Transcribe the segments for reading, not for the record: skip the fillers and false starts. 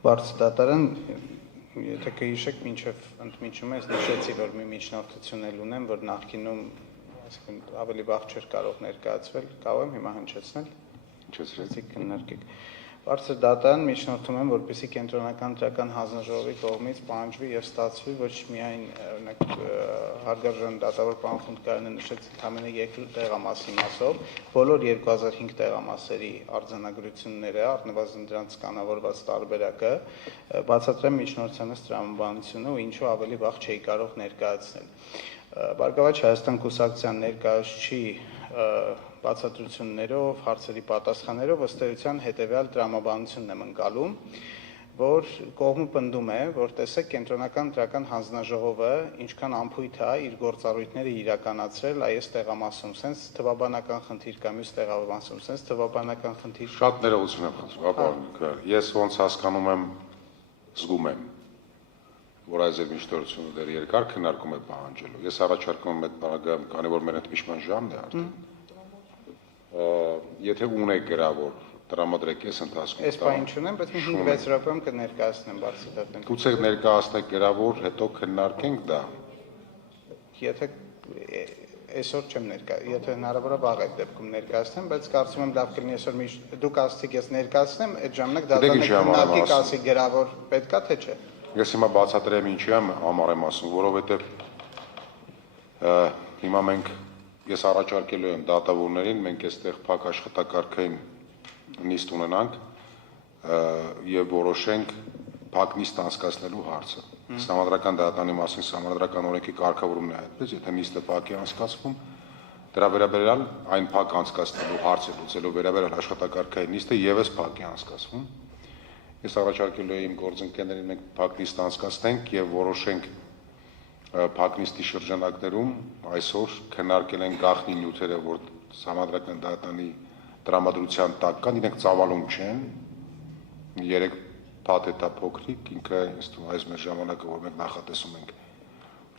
Բարձր դատարան, եթե կհիշեք, մինչև ընդմիջումը ես նշեցի, որ մի միջնորդություն էլ ունեմ, որ նախկինում ավելի վաղ չէր կարող ներկայացվել, կարող եմ հիմա հնչեցնել, հնչեցրեցիք քննարկեք։ Բարձր դատարան միջնորդում եմ, որպեսզի կենտրոնական դրական հանձնաժողովի կողմից պահանջվի եւ ստացվի ոչ միայն օրինակ հարգարժան դատավոր պարոն Խունդկարյանը նշեց ընդամենը երկրորդ տեղամասի մասով, բոլոր 2005 տեղամասերի արձանագրությունները, առնվազն դրանց կանավորված տարբերակը, բացատրեմ միջնորդանս տրամաբանությունը ու ինչու ավելի վաղ չէի կարող ներկայացնել։ Բարգավաճ Հայաստան կուսակցության ներկայացուցիչի բացատրություններով, հարցերի պատասխաններով ըստ էության հետևյալ տրամաբանությունն եմ ընկալում, որ կողմը պնդում է, որ տեսեք կենտրոնական դրական հանձնաժողովը ինչքան անփույթ է իր գործառույթները իրականացրել այս տեղամասում, sense թվաբանական խնդիր կամ մյուս տեղամասում, sense թվաբանական խնդիր։ Շատ ներողություն եմ խնդրում, ես ոնց հասկանում եմ, զգում եմ, որ այս միջնորդությունը դեռ երկար քննարկում է պահանջելու։ Ես առաջարկում եմ այդ բանը, քանի որ մեր ընդմիջման ժամն է արդեն։ Եթե ունեք գրավոր, տրամադրեք ես ընթացքում։ Այս բան ինչ ունեմ, բայց 5-6 րոպեում կներկայացնեմ բարձր դատան։ Գուցե ներկայացնեք գրավոր, հետո քննարկենք դա։ Եթե այսօր չեմ ներկայացնեմ, եթե հնարավոր է վաղ այդ դեպքում ներկայացնեմ, բայց կարծում եմ լավ կլինի այսօր դուք ասացիք ես ներկայացնեմ, այդ ժամանակ դատանը քննարկի ասի գրավոր պետքա թե չէ։ Ես հիմա բացատրեմ ինչի եմ համար եմ ասում, որովհետև հիմա ես առաջարկելու եմ դատավորներին, մենք այստեղ փակ աշխատակարգային նիստ ունենանք եւ որոշենք փակ նիստ անցկացնելու հարցը։ Համանդրական դատարանի մասին համանդրական օրենքի կարգավորումն է այդպես, եթե նիստը փակ է անցկացվում, դրա վերաբերյալ այն փակ անցկացնելու հարցը լուծելու վերաբերյալ աշխատակարգային նիստը եւս փակ է անցկացվում։ Ես առաջարկելու եմ իմ գործընկերներին մենք փակ նիստ անցկացնենք եւ որոշենք փակ նիստի շրջանակներում այսօր քննարկել են գաղտնի նյութերը, որ համանդրական դատարանի տրամադրության տակ կան, իրենք ծավալուն չեն, 3 փաթեթա փոքրիկ, ինքը ինձ թվում այս մեր ժամանակը, որ մենք նախատեսում ենք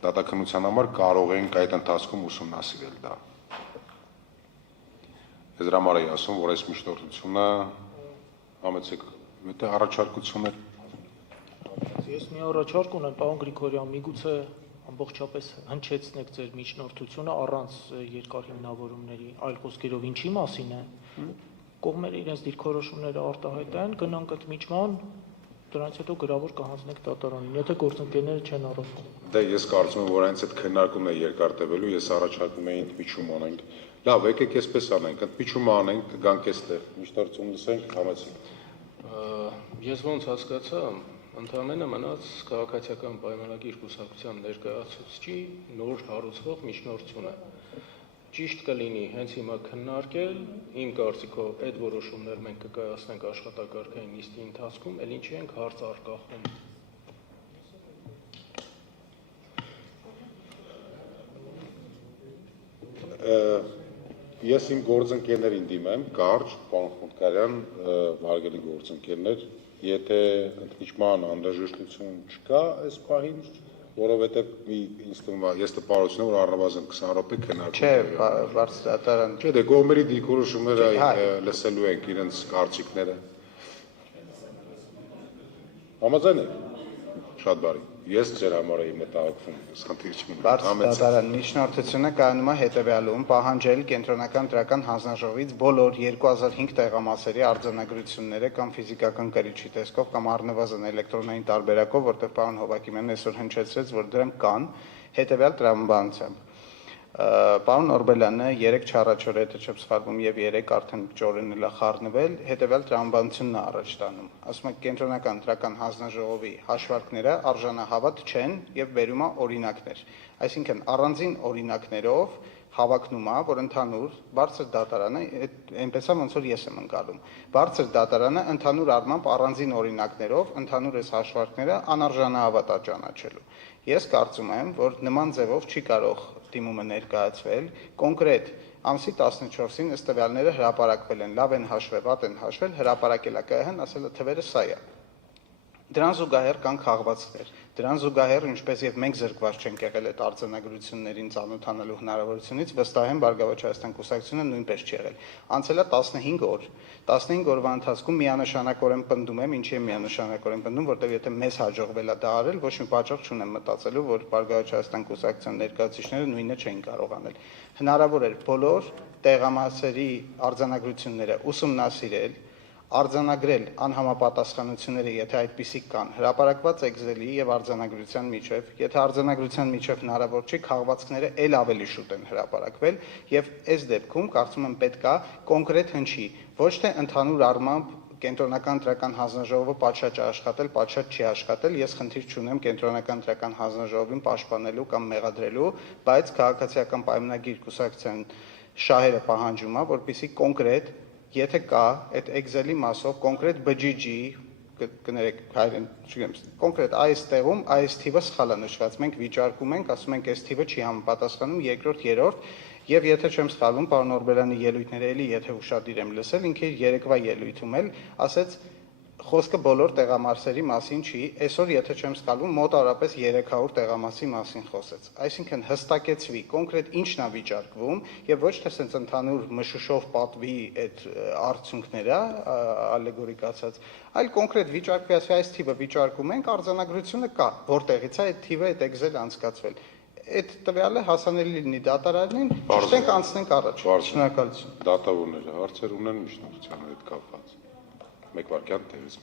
դատաքննության համար, կարող ենք այդ ընթացքում ուսումնասիրել դա։ Ես դրա համար եմ ասում, որ այս միջնորդությունը համեցեք Եթե առաջարկություն է։ Ես մի առաջարկ ունեմ, պարոն Գրիգորյան, միգուցե ամբողջապես հնչեցնեք ձեր միջնորդությունը առանց երկար հիմնավորումների, այլ խոսքերով ինչի մասին է։ Կողմերը իրենց դիրքորոշումները արտահայտեն, գնանք ընդմիջման, դրանից հետո գրավոր կհանձնենք դատարանին, եթե գործընկերները չեն առնվում։ Դե ես կարծում եմ, որ այնց այդ քննարկումն է երկար տևելու, ես առաջարկում եմ ընդմիջում անենք։ Լավ, եկեք այսպես անենք, ընդմիջում անենք, գանք այստեղ, միջնորդություն լսենք, համեցինք։ Ես ոնց հասկացա, ընդամենը մնաց քաղաքացիական պայմանագիր կուսակցության ներկայացուցիչի նոր հարուցվող միջնորդությունը։ Ճիշտ կլինի հենց հիմա քննարկել, իմ կարծիքով այդ որոշումներ մենք կկայացնենք աշխատակարգային նիստի ընթացքում, էլ ինչի ենք հարց արկախում։ Ես իմ գործընկերներին դիմեմ, կարճ, պարոն Խունդկարյան, հարգելի գործընկերներ, եթե ընդմիջման անհրաժեշտություն չկա այս պահին, որովհետև ինձ թվում է, ես տպավորություն եմ, որ առնվազն 20 րոպե քննարկում Չէ, բարձր դատարան։ Չէ, դե կողմերի դիրքորոշումները լսելու ենք իրենց կարծիքները։ Համաձայն եք։ Շատ բարի։ Ես ձեր համար եմ մտահոգվում, խնդիր չունեմ։ Բարձր դատարան միջնորդությունը կայանում է հետևյալում պահանջել կենտրոնական դրական հանձնաժողովից բոլոր 2005 տեղամասերի արձանագրությունները կամ ֆիզիկական կրիչի տեսքով կամ առնվազն էլեկտրոնային տարբերակով, որտեղ պարոն Հովակիմյանն այսօր հնչեցրեց, որ դրանք կան, հետևյալ տրամաբանությամբ։ Պարոն Օրբելյանը 3 չառաջօր եթե չեմ սխալվում եւ 3 արդեն ճորենել է խառնվել, հետեւյալ տրամաբանությունն է առաջ տանում։ Ասում է կենտրոնական դրական հանձնաժողովի հաշվարկները արժանահավատ չեն եւ բերում է օրինակներ։ Այսինքն առանձին օրինակներով հավակնում է, որ ընդհանուր բարձր դատարանը, այնպես է ոնց որ ես եմ ընկալում։ Բարձր դատարանը ընդհանուր առմամբ առանձին օրինակներով ընդհանուր այս հաշվարկները անարժանահավատ է ճանաչելու։ Ես կարծում եմ, որ նման ձևով չի կարող դիմումը ներկայացվել, կոնկրետ ամսի 14-ին ըստ տվյալները հրապարակվել են, լավ են հաշվել, վատ են հաշվել, հրապարակել է ԿՀ-ն, ասել է թվերը սա է։ Դրան զուգահեռ կան քաղվածքներ։ Դրան զուգահեռ, ինչպես եւ մենք զրկված չենք եղել այդ արձանագրություններին ծանոթանալու հնարավորությունից, վստահ եմ Բարգավաճ Հայաստան կուսակցությունը նույնպես չի եղել։ Անցել է 15 օր։ 15 օրվա ընթացքում միանշանակորեն պնդում եմ, ինչի եմ միանշանակորեն պնդում, որտեղ եթե մեզ հաջողվել է դա արել, ոչ մի պատճառ չունեմ մտածելու, որ Բարգավաճ Հայաստան կուսակցության ներկայացուցիչները նույնը չէին կարող անել։ Հնարավոր էր բոլոր տեղամասերի արձանագրությունները ուսումնասիրել, արձանագրել անհամապատասխանությունները, եթե այդպիսիք կան, հրապարակված Excel-ի եւ արձանագրության միջև, եթե արձանագրության միջև հնարավոր չի, քաղվածքները ել ավելի շուտ են հրապարակվել եւ այս դեպքում կարծում եմ պետքա կոնկրետ հնչի, ոչ թե ընդհանուր առմամբ Կենտրոնական ընտրական հանձնաժողովը պատշաճ է աշխատել, պատշաճ չի աշխատել, ես խնդիր չունեմ Կենտրոնական ընտրական հանձնաժողովին պաշտպանելու կամ մեղադրելու, բայց քաղաքացիական պայմանագիր կուսակցության շահերը պահանջում է, որպեսզի կոնկրետ, եթե կա այդ Excel-ի մասով կոնկրետ բջիջի, կներեք, հայրեն, չգիտեմ, կոնկրետ այս տեղում այս թիվը սխալ է նշված, մենք վիճարկում ենք, ասում ենք այս թիվը չի համապատասխանում, երկրորդ, երրորդ, եւ եթե չեմ սխալվում, պարոն Օրբելյանի ելույթները էլի, եթե ուշադիր եմ լսել, ինքը իր երեկվա ելույթում էլ ասեց խոսքը բոլոր տեղամասերի մասին չի, այսօր եթե չեմ սխալվում, մոտավորապես 300 տեղամասի մասին խոսեց։ Այսինքն հստակեցվի կոնկրետ ինչն է վիճարկվում եւ ոչ թե սենց ընդհանուր մշուշով պատվի այդ արդյունքները, ալեգորիկացած, այլ կոնկրետ վիճարկվի, ասի այս թիվը վիճարկում ենք, արձանագրությունը կա, որտեղից է այդ թիվը այդ Excel-ը անցկացվել։ Այդ տվյալը հասանելի լինի դատարանին, ճիշտենք անցնենք առաջ։ Շնորհակալություն։ Դատավորները հարցեր ունեն միջնորդության հետ կապված։ Մեկ վարքյան տևից